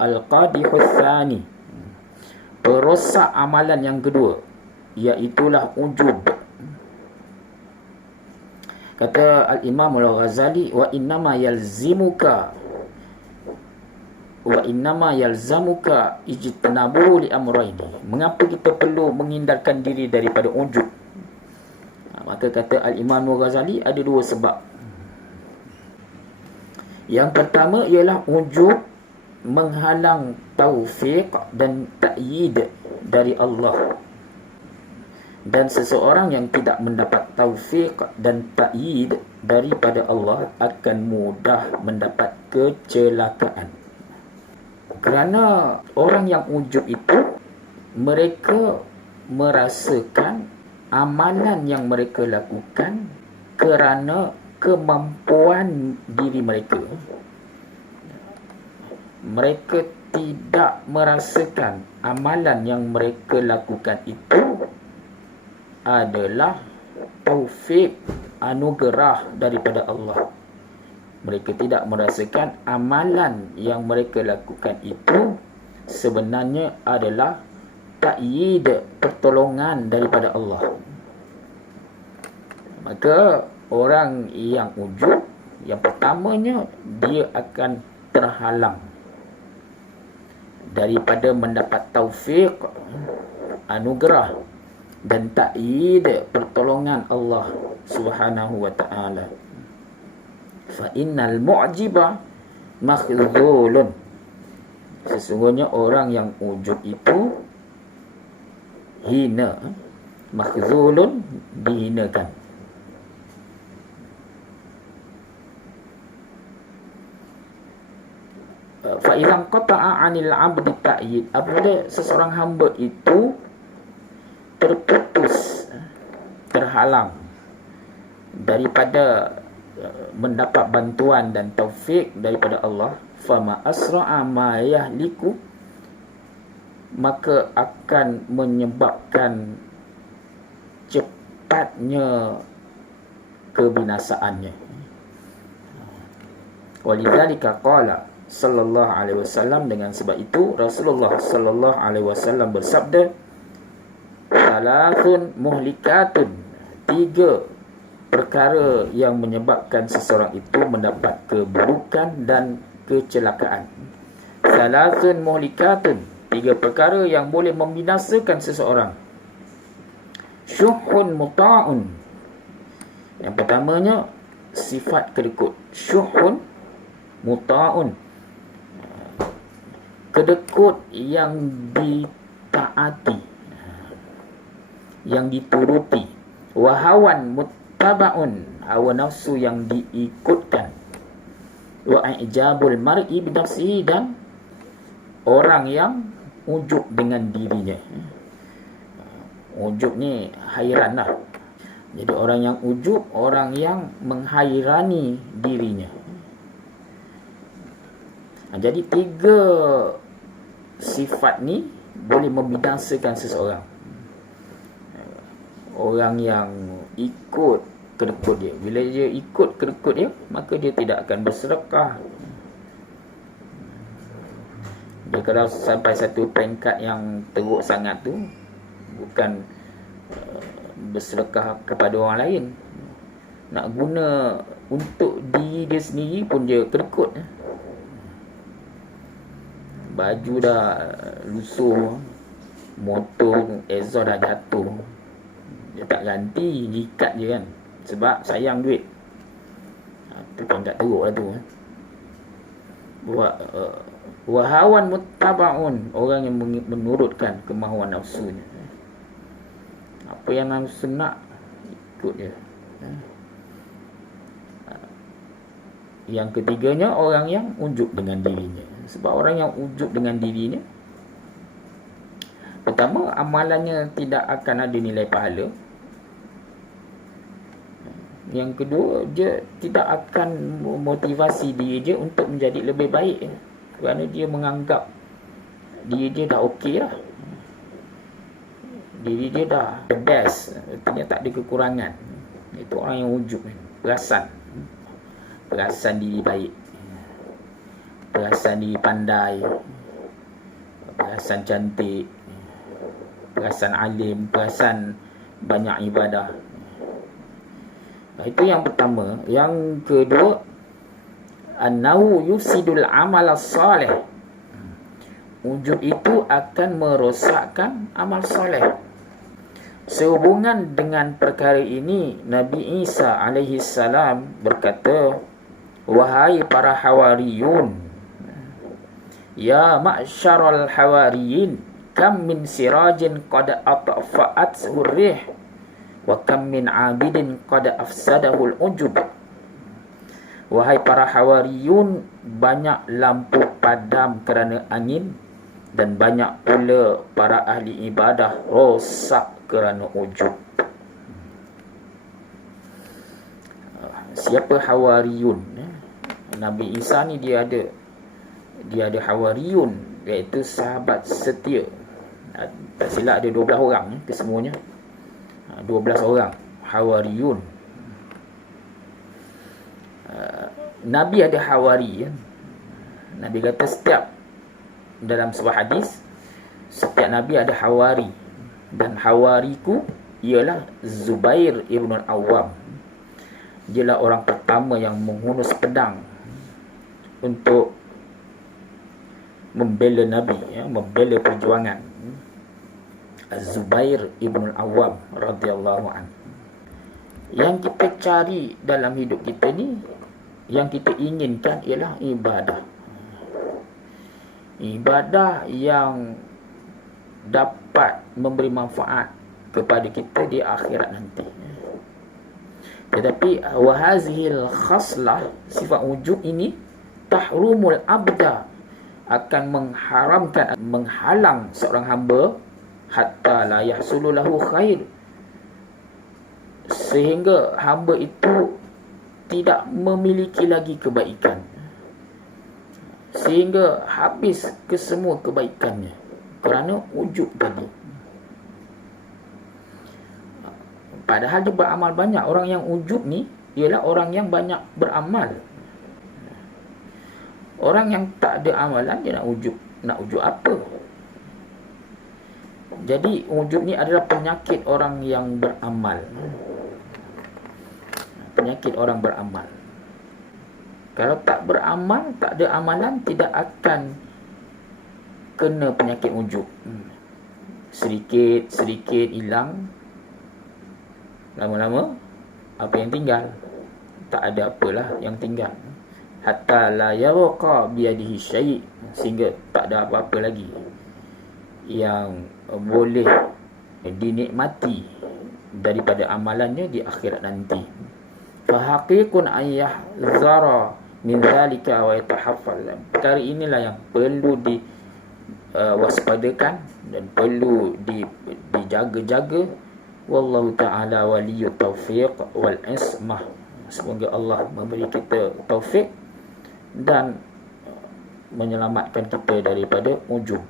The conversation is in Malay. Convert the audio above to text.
Al-qadihus tsani, perosak amalan yang kedua, iaitulah ujub. Kata Al-Imam Al-Ghazali, wa innama yalzamuka ijtinabu li amrayni. Mengapa kita perlu menghindarkan diri daripada ujub? Maka kata Al-Imam Al-Ghazali, ada dua sebab. Yang pertama ialah ujub menghalang taufik dan ta'yid dari Allah. Dan seseorang yang tidak mendapat taufik dan ta'yid daripada Allah akan mudah mendapat kecelakaan. Kerana orang yang ujub itu, mereka merasakan amalan yang mereka lakukan kerana kemampuan diri mereka. Mereka tidak merasakan amalan yang mereka lakukan itu adalah taufik, anugerah daripada Allah. Mereka tidak merasakan amalan yang mereka lakukan itu sebenarnya adalah ta'yid, pertolongan daripada Allah. Maka orang yang ujub, yang pertamanya, dia akan terhalang daripada mendapat taufik, anugerah dan ta'yid, pertolongan Allah Subhanahu wa ta'ala. Fa innal mu'jiba makhdhulun. Sesungguhnya orang yang ujub itu hina, makhdhulun, dihinakan. Fa idzan qata'a 'anil 'abdi ta'yid, apabila seseorang hamba itu terputus, terhalang daripada mendapat bantuan dan taufik daripada Allah, fama asra'a ma yahliku, maka akan menyebabkan cepatnya kebinasaannya. Walidzalika qala sallallahu alaihi wasallam, dengan sebab itu Rasulullah sallallahu alaihi wasallam bersabda, salasun muhlikatun, 3 perkara yang menyebabkan seseorang itu mendapat keburukan dan kecelakaan. Salasun muhlikatun, 3 perkara yang boleh membinasakan seseorang. Syuhun muta'un, yang pertamanya sifat kedekut. Syuhun muta'un, kedekut yang ditaati, yang dituruti. Wahawan muttaba'un, hawa nafsu yang diikutkan. Wa i'jabul mar'i binafsihi, dan orang yang ujub dengan dirinya. Ujub ni hairan lah. Jadi orang yang ujub, orang yang menghairani dirinya. Jadi 3 sifat ni boleh membinasakan seseorang. Orang yang ikut kedekut dia, bila dia ikut kedekut dia, maka dia tidak akan bersedekah. Dia kalau sampai satu peringkat yang teruk sangat tu, bukan bersedekah kepada orang lain, nak guna untuk diri dia sendiri pun dia kedekut. Baju dah lusuh, motor exhaust dah jatuh, dia tak ganti, ikat je kan, sebab sayang duit. Itu peringkat teruk lah tu. Wahawan muttaba'un, orang yang menurutkan kemahuan nafsunya. Apa yang nafsu nak, ikut je. Yang ketiganya, orang yang ujub dengan dirinya. Sebab orang yang ujub dengan dirinya, pertama, amalannya tidak akan ada nilai pahala. Yang kedua, dia tidak akan memotivasi diri dia untuk menjadi lebih baik, kerana dia menganggap diri dia dah okey lah, diri dia dah the best, artinya tak ada kekurangan. Itu orang yang ujub, perasan diri baik, perasan diri pandai, Perasaan cantik, perasaan alim, perasaan banyak ibadah. Itu yang pertama. Yang kedua, annahu yufsidul amal salih. Ujub itu akan merosakkan amal soleh. Sehubungan dengan perkara ini, Nabi Isa alaihi salam berkata, wahai para hawariyun, ya ma'syaral hawariyin, kam min sirajin qad atfa'at hurrih, wa kam min abidin qad afsadahul ujub. Wahai para hawariyun, banyak lampu padam kerana angin, dan banyak pula para ahli ibadah rosak kerana ujub. Siapa hawariyun? Nabi Isa ni dia ada hawariyun, iaitu sahabat setia. Tak silap ada 12 orang kesemuanya. 12 orang hawariyun. Nabi ada hawari. Nabi kata setiap, dalam sebuah hadis, setiap Nabi ada hawari. Dan hawariku ialah Zubair ibn al-Awwam. Dialah orang pertama yang menghunus pedang untuk membela Nabi, membela perjuangan. Zubair ibn al-Awwam radhiyallahu anhu. Yang kita cari dalam hidup kita ni, yang kita inginkan ialah ibadah. Ibadah yang dapat memberi manfaat kepada kita di akhirat nanti. Tetapi wahazihil khaslah, sifat wujud ini, tahrumul abda, akan mengharamkan, menghalang seorang hamba, hatta la yahsulu lahu khair, sehingga hamba itu tidak memiliki lagi kebaikan, sehingga habis kesemua kebaikannya kerana ujub tadi. Padahal dia beramal banyak. Orang yang ujub ni ialah orang yang banyak beramal. Orang yang tak ada amalan, dia nak ujub. Nak ujub apa? Jadi ujub ni adalah penyakit orang yang beramal. Penyakit orang beramal. Kalau tak beramal, tak ada amalan, tidak akan kena penyakit ujub. Sedikit hilang, lama-lama apa yang tinggal? Tak ada apalah yang tinggal. Hatta la yaqa biyadihi syai', sehingga tak ada apa-apa lagi yang boleh dinikmati daripada amalannya di akhirat nanti. Fahaqiqun ayyahzara min zalika wa yatahaffal. Perkara inilah yang perlu diwaspadakan dan perlu dijaga-jaga. Wallahu ta'ala waliyut taufiq wal ismah. Semoga Allah memberi kita taufik dan menyelamatkan kita daripada ujub.